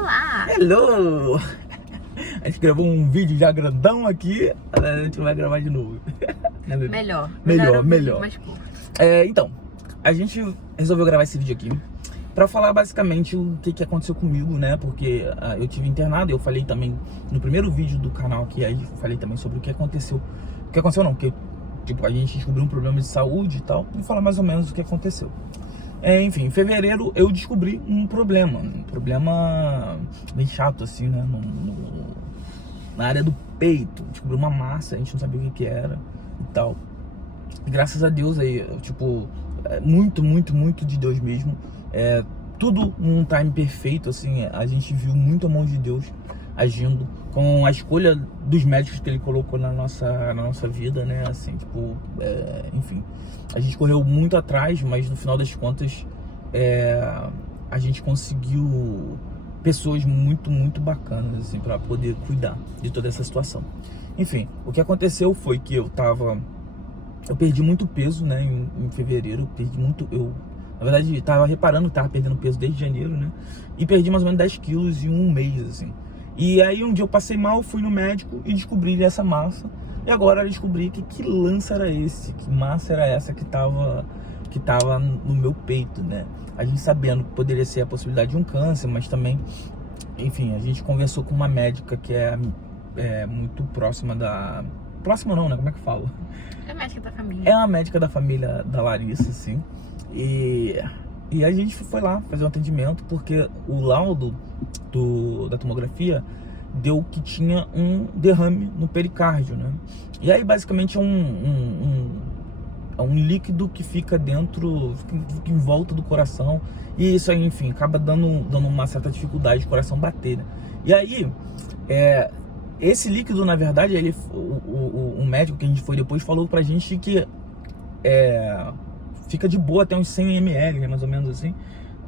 Olá! Hello! A gente gravou um vídeo já grandão aqui, a gente vai gravar de novo. Melhor. Mais curto. Então, a gente resolveu gravar esse vídeo aqui pra falar basicamente o que aconteceu comigo, né? Porque eu tive internado, eu falei também no primeiro vídeo do canal aqui, aí falei também sobre o que aconteceu. O que aconteceu não, porque tipo, a gente descobriu um problema de saúde e tal, e falar mais ou menos o que aconteceu. Enfim, em fevereiro eu descobri um problema bem chato assim, né? Na área do peito, descobri uma massa, a gente não sabia o que era e tal. E graças a Deus aí, tipo, muito de Deus mesmo. Tudo num time perfeito, assim, a gente viu muito a mão de Deus agindo com a escolha dos médicos que ele colocou na nossa vida, né? Assim, tipo, enfim, a gente correu muito atrás, mas no final das contas a gente conseguiu pessoas muito bacanas, assim, para poder cuidar de toda essa situação. Enfim, o que aconteceu foi que eu perdi muito peso, né, em fevereiro. Na verdade, tava reparando que tava perdendo peso desde janeiro, né, e perdi mais ou menos 10 quilos em um mês, assim. E aí um dia eu passei mal, fui no médico e descobri essa massa. E agora eu descobri que lance era esse, que massa era essa que tava no meu peito, né. A gente sabendo que poderia ser a possibilidade de um câncer, mas também, enfim, a gente conversou com uma médica que é muito próxima da... Próxima não, né? Como é que fala? É a médica da família. É uma médica da família da Larissa, assim. E a gente foi lá fazer um atendimento, porque o laudo da tomografia deu que tinha um derrame no pericárdio, né? E aí, basicamente, é um líquido que fica dentro, fica em volta do coração. E isso aí, enfim, acaba dando uma certa dificuldade de coração bater, né? E aí, esse líquido, na verdade, o médico que a gente foi depois falou pra gente que fica de boa até uns 100 ml, né, mais ou menos assim.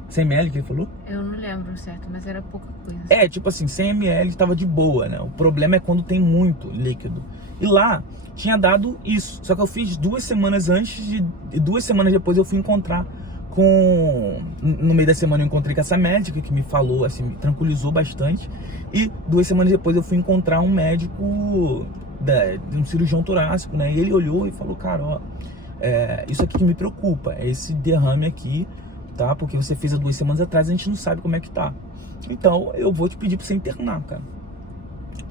100 ml que ele falou? Eu não lembro certo, mas era pouca coisa. Tipo assim, 100 ml tava de boa, né? O problema é quando tem muito líquido. E lá tinha dado isso. Só que eu fiz 2 semanas antes e 2 semanas depois eu fui encontrar no meio da semana eu encontrei com essa médica que me falou, assim, me tranquilizou bastante. E 2 semanas depois eu fui encontrar um médico, um cirurgião torácico, né? E ele olhou e falou, cara, ó, isso aqui que me preocupa, é esse derrame aqui, tá? Porque você fez há 2 semanas atrás, a gente não sabe como é que tá. Então eu vou te pedir pra você internar, cara.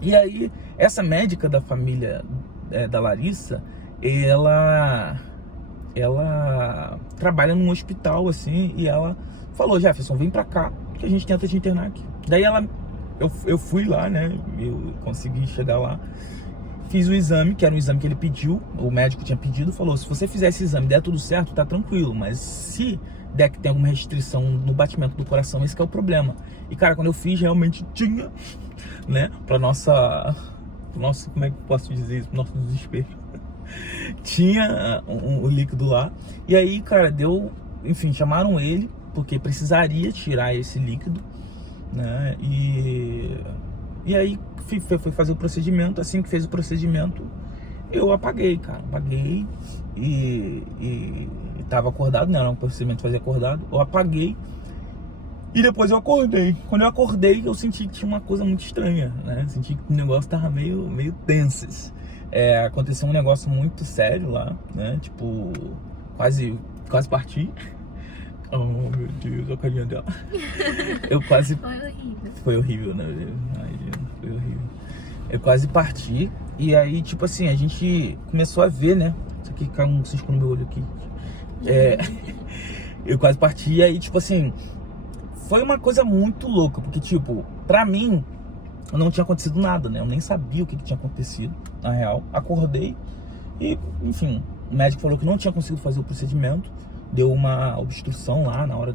E aí, essa médica da família da Larissa, ela trabalha num hospital, assim, e ela falou, Jefferson, vem pra cá que a gente tenta te internar aqui. Daí eu fui lá, né, eu consegui chegar lá, fiz o exame, que era um exame que ele pediu, o médico tinha pedido, falou, se você fizer esse exame e der tudo certo, tá tranquilo, mas se der que tem alguma restrição no batimento do coração, esse que é o problema. E cara, quando eu fiz, realmente tinha, né, nosso, como é que eu posso dizer isso, nosso desespero. Tinha um líquido lá. E aí, cara, enfim, chamaram ele porque precisaria tirar esse líquido, né? E aí foi fazer o procedimento. Assim que fez o procedimento, eu apaguei, cara. Apaguei e tava acordado, né? Era um procedimento fazer acordado. Eu apaguei e depois eu acordei. Quando eu acordei, eu senti que tinha uma coisa muito estranha, né? Senti que o negócio tava meio tenso. Aconteceu um negócio muito sério lá, né? Tipo, quase parti. Oh, meu Deus, a carinha dela. Eu quase... Foi horrível, né? Ai, foi horrível. Eu quase parti. E aí, tipo assim, a gente começou a ver, né? Isso aqui caiu um cisco no meu olho aqui. Eu quase parti. E aí, tipo assim, foi uma coisa muito louca. Porque, tipo, pra mim, não tinha acontecido nada, né? Eu nem sabia o que tinha acontecido, na real. Acordei e, enfim, o médico falou que não tinha conseguido fazer o procedimento. Deu uma obstrução lá na hora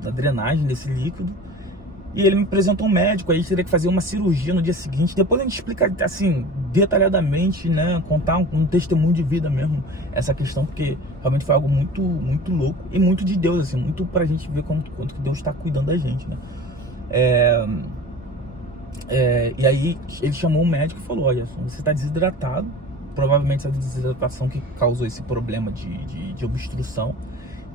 da drenagem desse líquido. E ele me apresentou um médico, aí teria que fazer uma cirurgia no dia seguinte. Depois a gente explica, assim, detalhadamente, né? Contar um testemunho de vida mesmo, essa questão, porque realmente foi algo muito louco. E muito de Deus, assim, muito pra gente ver quanto que Deus tá cuidando da gente, né? E aí ele chamou o médico e falou, olha, você está desidratado, provavelmente essa desidratação que causou esse problema de obstrução.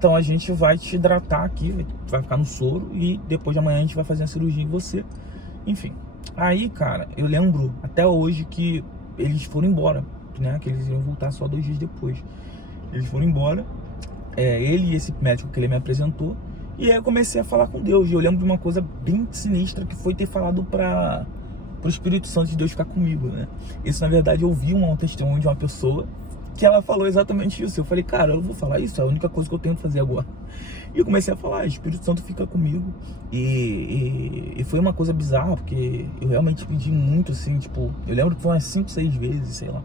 então a gente vai te hidratar aqui, vai ficar no soro e depois de amanhã a gente vai fazer a cirurgia em você. Enfim, aí, cara, eu lembro até hoje que eles foram embora, né? Que eles iam voltar só 2 dias depois. Eles foram embora, ele e esse médico que ele me apresentou. E aí eu comecei a falar com Deus. E eu lembro de uma coisa bem sinistra que foi ter falado para o Espírito Santo de Deus ficar comigo, né? Isso, na verdade, eu ouvi um testemunho de uma pessoa que ela falou exatamente isso. Eu falei, cara, eu não vou falar isso, é a única coisa que eu tenho que fazer agora. E eu comecei a falar, Espírito Santo fica comigo. E foi uma coisa bizarra, porque eu realmente pedi muito, assim, tipo, eu lembro que foi umas 5, 6 vezes, sei lá.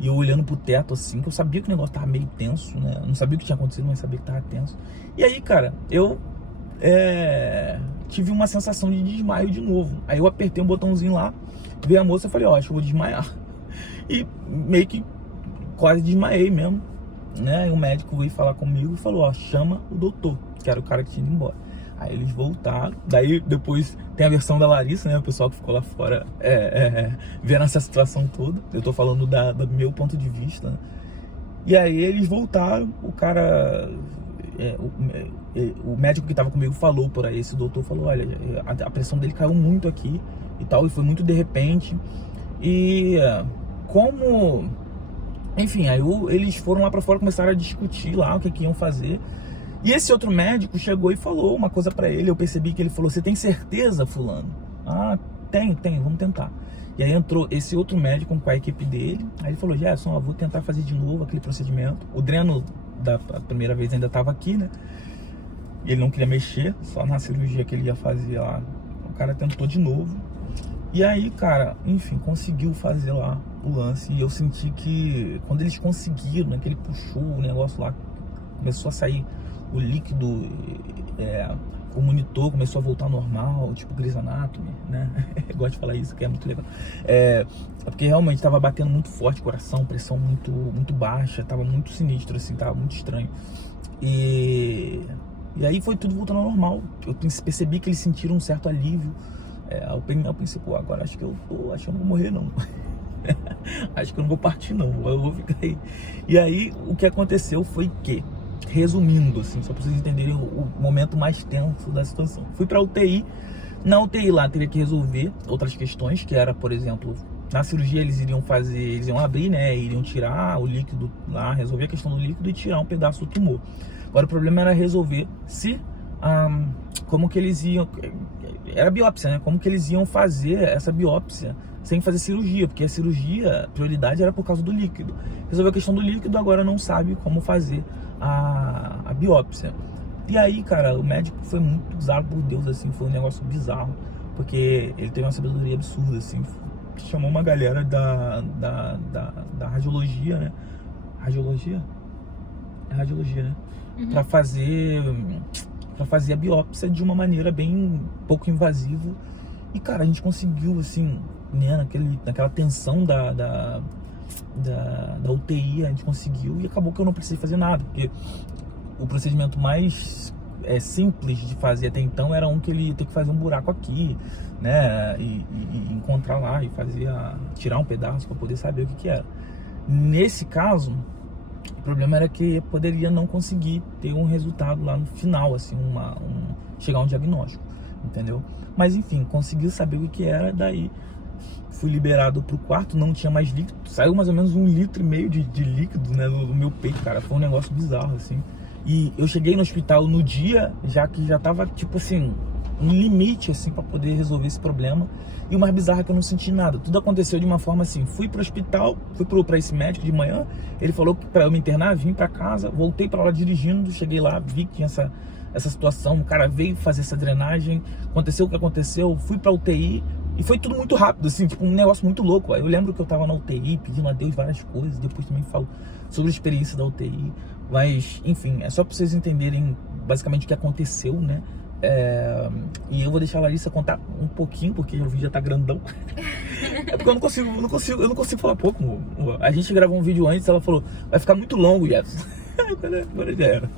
E eu olhando pro teto, assim, que eu sabia que o negócio tava meio tenso, né? Eu não sabia o que tinha acontecido, mas sabia que tava tenso. E aí, cara, eu tive uma sensação de desmaio de novo. Aí eu apertei um botãozinho lá, vi a moça e falei, ó, acho que eu vou desmaiar. E meio que quase desmaiei mesmo, né? E o médico veio falar comigo e falou, ó, chama o doutor, que era o cara que tinha ido embora. Aí eles voltaram, daí depois tem a versão da Larissa, né? O pessoal que ficou lá fora vendo essa situação toda. Eu tô falando do meu ponto de vista, né? E aí eles voltaram, o cara, o médico que tava comigo falou por aí, esse doutor falou, olha, a pressão dele caiu muito aqui e tal, e foi muito de repente. E como, enfim, aí eles foram lá pra fora, começaram a discutir lá o que iam fazer. E esse outro médico chegou e falou uma coisa pra ele. Eu percebi que ele falou, você tem certeza, fulano? Ah, tenho, vamos tentar. E aí entrou esse outro médico com a equipe dele. Aí ele falou, Gerson, eu vou tentar fazer de novo aquele procedimento. O dreno da primeira vez ainda tava aqui, né? E ele não queria mexer, só na cirurgia que ele ia fazer lá. O cara tentou de novo. E aí, cara, enfim, conseguiu fazer lá o lance. E eu senti que quando eles conseguiram, né, que ele puxou o negócio lá, começou a sair o líquido, o monitor começou a voltar ao normal, tipo Grey's Anatomy, né? Eu gosto de falar isso, que é muito legal. Porque realmente estava batendo muito forte o coração, pressão muito baixa, tava muito sinistro, assim, tava muito estranho. E aí foi tudo voltando ao normal. Eu percebi que eles sentiram um certo alívio. Eu pensei, pô, agora acho que eu não vou morrer, não. Acho que eu não vou partir, não. Eu vou ficar aí. E aí, o que aconteceu foi que, resumindo, assim, só pra vocês entenderem o momento mais tenso da situação. Fui pra UTI. Na UTI lá, teria que resolver outras questões, que era, por exemplo, na cirurgia eles iam abrir, né, iriam tirar o líquido lá, resolver a questão do líquido e tirar um pedaço do tumor. Agora o problema era resolver como que eles iam, era biópsia, né, como que eles iam fazer essa biópsia sem fazer cirurgia, porque a cirurgia, a prioridade era por causa do líquido. Resolveu a questão do líquido, agora não sabe como fazer a biópsia. E aí, cara, o médico foi muito usado por Deus, assim, foi um negócio bizarro, porque ele teve uma sabedoria absurda, assim, chamou uma galera da radiologia, né? Radiologia? É radiologia, né? Uhum. Pra fazer a biópsia de uma maneira bem pouco invasiva. E, cara, a gente conseguiu, assim, né, naquela tensão da UTI, a gente conseguiu, e acabou que eu não precisei fazer nada, porque o procedimento mais simples de fazer até então era que ele ia ter que fazer um buraco aqui, né, e encontrar lá e tirar um pedaço para poder saber o que era. Nesse caso, o problema era que poderia não conseguir ter um resultado lá no final, assim, chegar a um diagnóstico, entendeu? Mas enfim, conseguiu saber o que era, daí fui liberado pro quarto, não tinha mais líquido, saiu mais ou menos 1,5 litro de líquido, né, do meu peito, cara, foi um negócio bizarro, assim. E eu cheguei no hospital no dia, já que já tava, tipo assim, um limite, assim, pra poder resolver esse problema. E o mais bizarro é que eu não senti nada. Tudo aconteceu de uma forma assim, fui pro hospital, pra esse médico de manhã, ele falou que pra eu me internar, vim pra casa, voltei pra lá dirigindo, cheguei lá, vi que tinha essa situação, o cara veio fazer essa drenagem, aconteceu o que aconteceu, fui pra UTI, e foi tudo muito rápido, assim, tipo, um negócio muito louco. Eu lembro que eu tava na UTI, pedindo a Deus várias coisas, depois também falo sobre a experiência da UTI, mas, enfim, é só pra vocês entenderem basicamente o que aconteceu, né? E eu vou deixar a Larissa contar um pouquinho, porque o vídeo já tá grandão. É porque eu não consigo falar pouco. A gente gravou um vídeo antes, ela falou, vai ficar muito longo, Jefferson. Agora já era.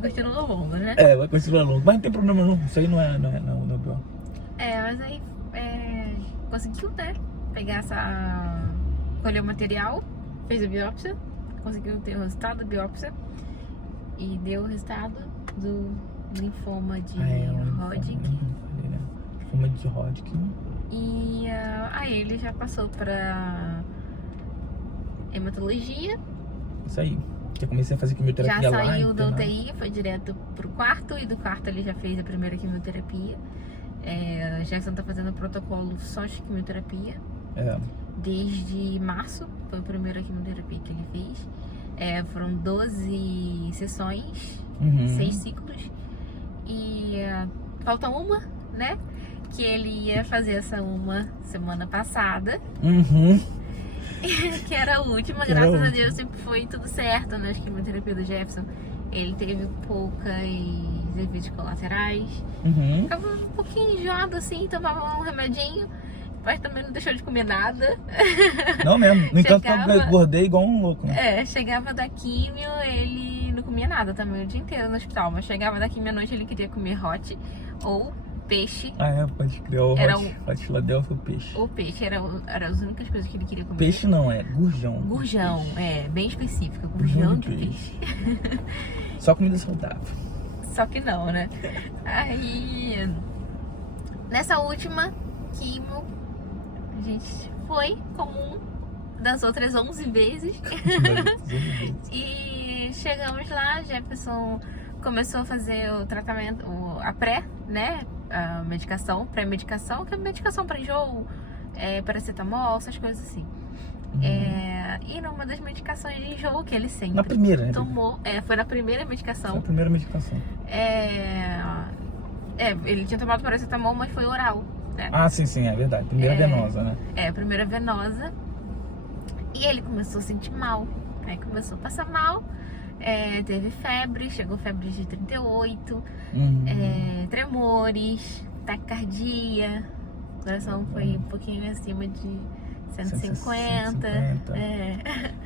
Continua longo, né? Vai continuar longo, mas não tem problema não, isso aí não é pior. Mas aí conseguiu, né, pegar colher o material, fez a biópsia, conseguiu ter o resultado da biópsia. E aí, o que aconteceu? Ele falou que, pra eu me internar, vim pra casa, voltei pra lá dirigindo, cheguei lá, vi que tinha essa situação, o cara veio fazer essa drenagem, aconteceu o que aconteceu, fui pra UTI, e foi tudo muito rápido, assim, tipo, um negócio muito louco. Eu lembro que eu tava na UTI, pedindo a Deus várias coisas, depois também falo sobre a experiência da UTI, mas, enfim, é só pra vocês entenderem basicamente o que aconteceu, né? E eu vou deixar a Larissa contar um pouquinho, porque o vídeo já tá grandão. É porque eu não consigo falar pouco. A gente gravou um vídeo antes, ela falou, vai ficar muito longo, Jefferson. Agora já era. É, vai continuar longo, mas não tem problema não, isso aí não é pior. E deu o resultado do linfoma de Hodgkin. Linfoma de Hodgkin. E aí ele já passou pra hematologia. Isso aí. Já comecei a fazer quimioterapia Já lá. saiu da internado. UTI, foi direto pro quarto. E do quarto ele já fez a primeira quimioterapia. Jefferson tá fazendo o protocolo só de quimioterapia. Desde março, foi a primeira quimioterapia que ele fez. Foram 12 sessões, 6 ciclos. E falta uma, né? Que ele ia fazer essa uma semana passada. Que era a última, graças a Deus sempre foi tudo certo nas quimioterapias do Jefferson. Ele teve poucas efeitos colaterais. Ficava um pouquinho enjoado assim, tomava um remedinho, mas também não deixou de comer nada. Não mesmo, no entanto que eu engordei igual um louco, né? Chegava da químio, ele não comia nada também o dia inteiro no hospital, mas chegava da químio à noite, ele queria comer hot ou peixe. Pode criar o hot Philadelphia, o peixe. O peixe era as únicas coisas que ele queria comer. Peixe não, é gurjão. Gurjão, bem específica, gurjão de peixe. Só comida saudável. Só que não, né? Aí, nessa última quimio, a gente foi como das outras 11 vezes. E chegamos lá, Jefferson começou a fazer o tratamento, a pré, né? A medicação, pré-medicação, que é medicação para enjoo, paracetamol, essas coisas assim. E numa das medicações de enjoo que ele sempre na primeira, né? tomou, foi na primeira medicação. Foi a primeira medicação. Ele tinha tomado paracetamol, mas foi oral, né? Sim, é verdade. Primeira venosa, né? Primeira venosa. E ele começou a sentir mal. Aí começou a passar mal. Teve febre, chegou febre de 38, tremores, taquicardia, o coração foi um pouquinho acima de 150.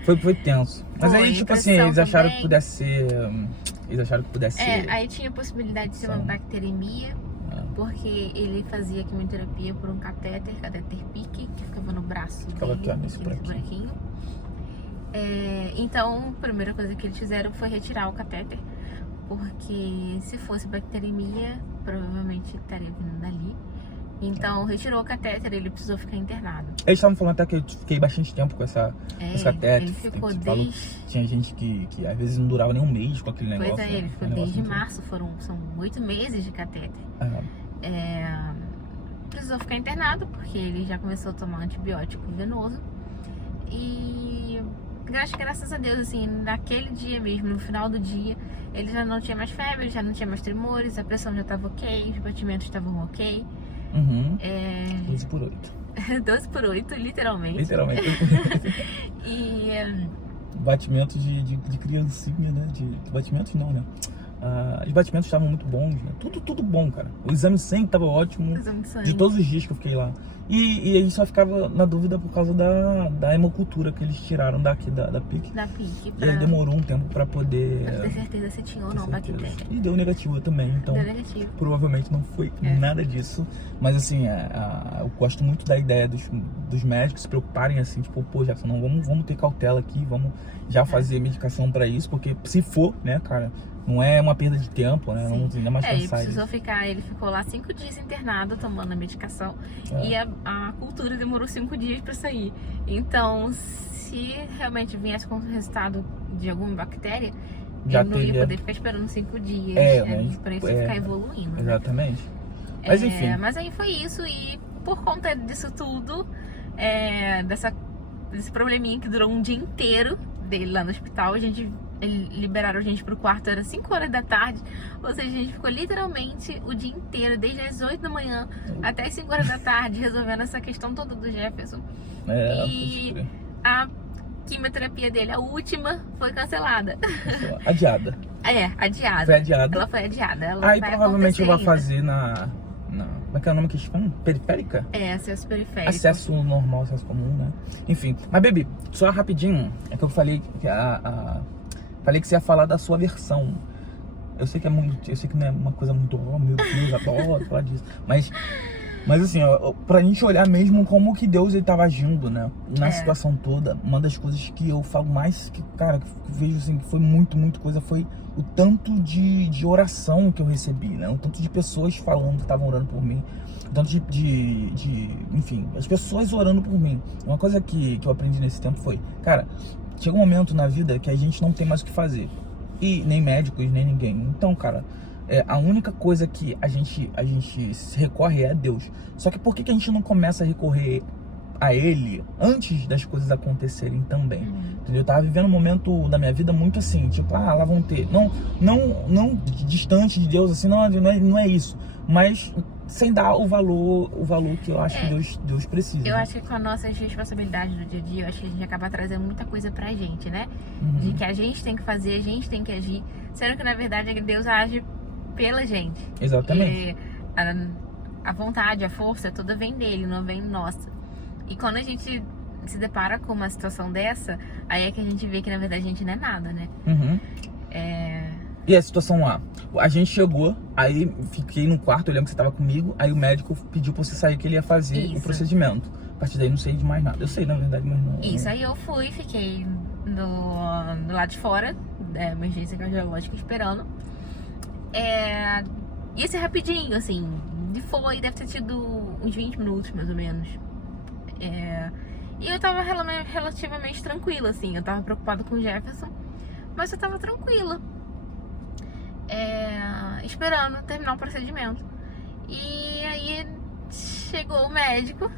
Foi tenso. Mas aí, tipo assim, eles acharam também. que pudesse ser. Eles acharam que pudesse ser. Aí tinha a possibilidade de ser uma bacteremia, porque ele fazia quimioterapia por um catéter PIC, que ficava no braço Ficava dele, aqui, ó, nesse buraquinho. Então, a primeira coisa que eles fizeram foi retirar o catéter, porque se fosse bacteremia, provavelmente estaria vindo dali. Então, retirou o catéter, ele precisou ficar internado. Eles estavam falando até que eu fiquei bastante tempo com esse catéter. Ele ficou Tinha gente que às vezes não durava nem um mês com aquele negócio. Pois ele ficou desde março, são 8 meses de catéter. Precisou ficar internado, porque ele já começou a tomar antibiótico venoso. E graças a Deus, assim, naquele dia mesmo, no final do dia, ele já não tinha mais febre, já não tinha mais tremores, a pressão já estava ok, os batimentos estavam ok. 12 por 8. 12 por 8, literalmente. E batimentos de criancinha, né? Batimentos não, né? Os batimentos estavam muito bons, né? Tudo bom, cara. O exame de sangue estava ótimo. De todos os dias que eu fiquei lá. E a gente só ficava na dúvida por causa da hemocultura que eles tiraram daqui da PIC. Da PIC. E aí demorou um tempo pra poder ter certeza se tinha ou não bactéria. E deu negativo também, então deu negativo. Provavelmente não foi nada disso. Mas assim, eu gosto muito da ideia dos médicos se preocuparem assim, tipo, pô, Jefferson, não, vamos ter cautela aqui, vamos já fazer medicação pra isso, porque se for, né, cara, não é uma perda de tempo, né? Não ainda mais ele ficou lá 5 dias internado tomando a medicação e a cultura demorou 5 dias pra sair. Então, se realmente viesse com o resultado de alguma bactéria, ele não ia poder ficar esperando 5 dias pra isso ficar evoluindo. Exatamente. Né? Mas enfim. Mas aí foi isso, e por conta disso tudo, desse probleminha que durou um dia inteiro dele lá no hospital, liberaram a gente pro quarto, era 5 horas da tarde, ou seja, a gente ficou literalmente o dia inteiro, desde as 8 da manhã até as 5 horas da tarde, resolvendo essa questão toda do Jefferson. E a quimioterapia dele, a última, foi cancelada. Adiada. Adiada. Foi adiada. Ela foi adiada. Aí provavelmente eu vou fazer como é que é o nome que eles chamam? Periférica? Acesso periférico. Acesso normal, acesso comum, né? Enfim. Mas, baby, só rapidinho, é que eu falei que falei que você ia falar da sua versão. Eu sei que não é uma coisa muito, oh meu Deus, adoro falar disso. Mas Mas assim, ó, pra gente olhar mesmo como que Deus ele tava agindo, né? Na situação toda, uma das coisas que eu falo mais, que, cara, que eu vejo assim, que foi muito coisa, foi o tanto de oração que eu recebi, né? O tanto de pessoas falando que estavam orando por mim. O tanto enfim, as pessoas orando por mim. Uma coisa que eu aprendi nesse tempo foi, cara, chega um momento na vida que a gente não tem mais o que fazer. E nem médicos, nem ninguém. Então, cara, a única coisa que a gente recorre é a Deus. Só que por que a gente não começa a recorrer a Ele antes das coisas acontecerem também? Entendeu? Eu tava vivendo um momento da minha vida muito assim, tipo, lá vão ter. Não distante de Deus, assim, não é isso. Mas sem dar o valor que eu acho que Deus precisa. Eu acho que com a nossa responsabilidade do dia a dia, eu acho que a gente acaba trazendo muita coisa pra gente, né? De que a gente tem que fazer, a gente tem que agir. Sendo que, na verdade, Deus age pela gente. Exatamente. A vontade, a força, toda vem dele, não vem nossa. E quando a gente se depara com uma situação dessa, aí é que a gente vê que, na verdade, a gente não é nada, né? E a situação lá? A gente chegou, aí fiquei no quarto, eu lembro que você tava comigo, aí o médico pediu pra você sair que ele ia fazer o procedimento. A partir daí não sei de mais nada. Eu sei, na verdade, mas não. Isso, aí eu fui, fiquei do lado de fora da emergência cardiológica esperando. Ia ser rapidinho, assim. Deve ter tido uns 20 minutos, mais ou menos. E eu tava relativamente tranquila, assim. Eu tava preocupada com o Jefferson, mas eu tava tranquila. Esperando terminar o procedimento. E aí chegou o médico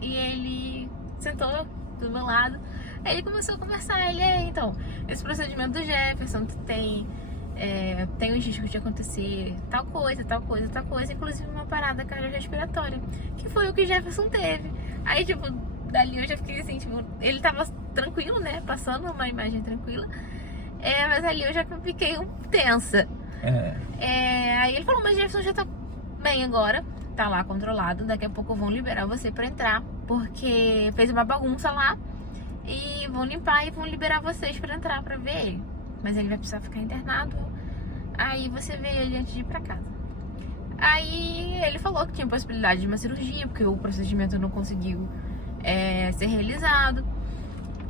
e ele sentou do meu lado. Aí ele começou a conversar. Então, esse procedimento do Jefferson tem os riscos de acontecer tal coisa, inclusive uma parada cardiorrespiratória, que foi o que o Jefferson teve. Aí, tipo, dali eu já fiquei assim, tipo, ele tava tranquilo, né? Passando uma imagem tranquila. Mas ali eu já fiquei tensa. Aí ele falou, mas Jefferson já tá bem agora, tá lá controlado, daqui a pouco vão liberar você pra entrar, porque fez uma bagunça lá, e vão limpar e vão liberar vocês pra entrar, pra ver ele. Mas ele vai precisar ficar internado, aí você vê ele antes de ir pra casa. Aí ele falou que tinha possibilidade de uma cirurgia, porque o procedimento não conseguiu ser realizado.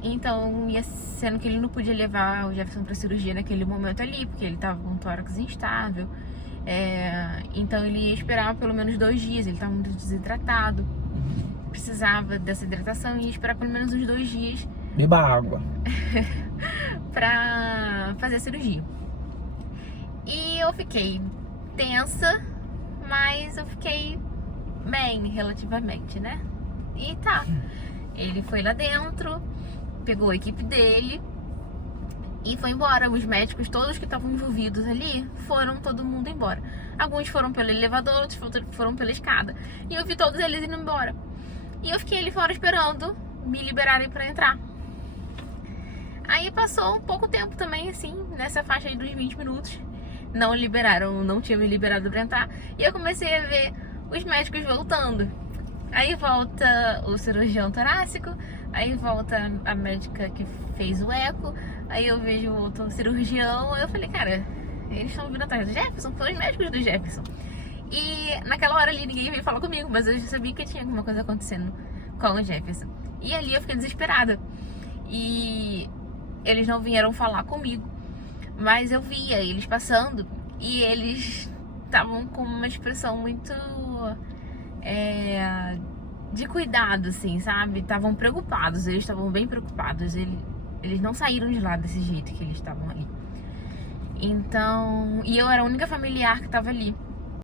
Então, sendo que ele não podia levar o Jefferson pra cirurgia naquele momento ali, porque ele tava com um tórax instável. Então ele ia esperar pelo menos 2 dias, ele tava muito desidratado. Precisava dessa hidratação e ia esperar pelo menos uns 2 dias. Beba água. Pra fazer a cirurgia. E eu fiquei tensa, mas eu fiquei bem, relativamente, né? E tá. Ele foi lá dentro, pegou a equipe dele e foi embora. Os médicos, todos que estavam envolvidos ali, foram todo mundo embora. Alguns foram pelo elevador, outros foram pela escada. E eu vi todos eles indo embora. E eu fiquei ali fora esperando me liberarem pra entrar. Aí passou um pouco tempo também, assim, nessa faixa aí dos 20 minutos. Não liberaram, não tinha me liberado pra entrar. E eu comecei a ver os médicos voltando. Aí volta o cirurgião torácico, aí volta a médica que fez o eco, aí eu vejo o outro cirurgião. Aí eu falei, cara, eles estão vindo atrás do Jefferson, foram os médicos do Jefferson. E naquela hora ali ninguém veio falar comigo, mas eu já sabia que tinha alguma coisa acontecendo com o Jefferson. E ali eu fiquei desesperada. E eles não vieram falar comigo, mas eu via eles passando e eles estavam com uma expressão muito de cuidado, assim, sabe? Estavam preocupados, eles estavam bem preocupados. Eles não saíram de lá desse jeito que eles estavam ali. Então, e eu era a única familiar que estava ali.